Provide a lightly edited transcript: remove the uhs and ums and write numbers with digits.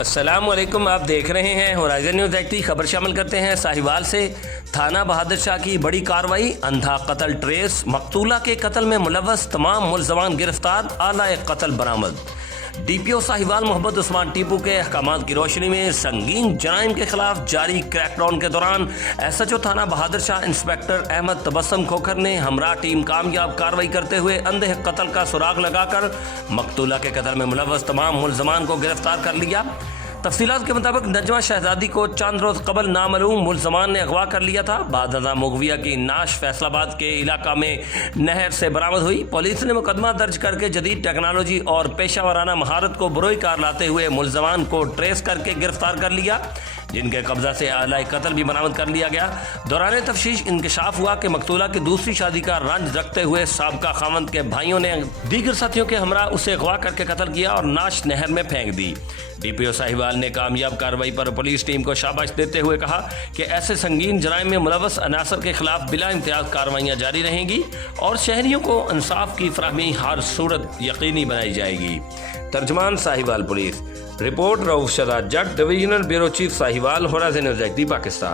अस्सलामुअलैकुम, आप देख रहे हैं होराइजन न्यूज़ एक्टी। खबर शामिल करते हैं साहिवाल से। थाना बहादुर शाह की बड़ी कार्रवाई, अंधा कत्ल ट्रेस, मकतूला के कत्ल में मुलव्वस तमाम मुल्ज़मान गिरफ्तार, आला कत्ल बरामद। डीपीओ साहिवाल मोहम्मद उस्मान टीपू के अहकामात की रोशनी में संगीन जराइम के खिलाफ जारी क्रैकडाउन के दौरान एसएचओ थाना बहादुर शाह इंस्पेक्टर अहमद तबस्सुम खोखर ने हमरा टीम कामयाब कार्रवाई करते हुए अंधे कत्ल का सुराग लगाकर मकतूला के कत्ल में मुलव्वस तमाम मुल्ज़मान को गिरफ्तार कर लिया। तफसीलात के मुताबिक नजमा शहजादी को चंद रोज कबल नामालूम मुल्ज़मान ने अगवा कर लिया था। बाददा मुगविया की नाश फैसलाबाद के इलाका में नहर से बरामद हुई। पुलिस ने मुकदमा दर्ज करके जदीद टेक्नोलॉजी और पेशा वाराना महारत को बरोई कार लाते हुए मुल्ज़मान को ट्रेस करके गिरफ्तार कर लिया, जिनके कब्जा से आला कत्ल भी बरामद कर लिया गया। दौरान तफ्तीश इंकशाफ हुआ कि मकतूला की दूसरी शादी का रंज रखते हुए साबका खामंद के भाइयों ने दीगर साथियों के हमरा उसे अगवा करके कत्ल किया और नाश नहर में फेंक दी। डीपीओ साहिवाल ने कामयाब कार्रवाई पर पुलिस टीम को शाबाश देते हुए कहा कि ऐसे संगीन जराइम में मुलव्वस अनासर के खिलाफ बिला इम्तियाज कार्रवाइयाँ जारी रहेंगी और शहरियों को इंसाफ की फराहमी हर सूरत यकीनी बनाई जाएगी। तर्जमान Sahiwal police. Report Rauf Shahzad Jatt, divisional bureau chief Sahiwal, Horizon News एक्टी, पाकिस्तान।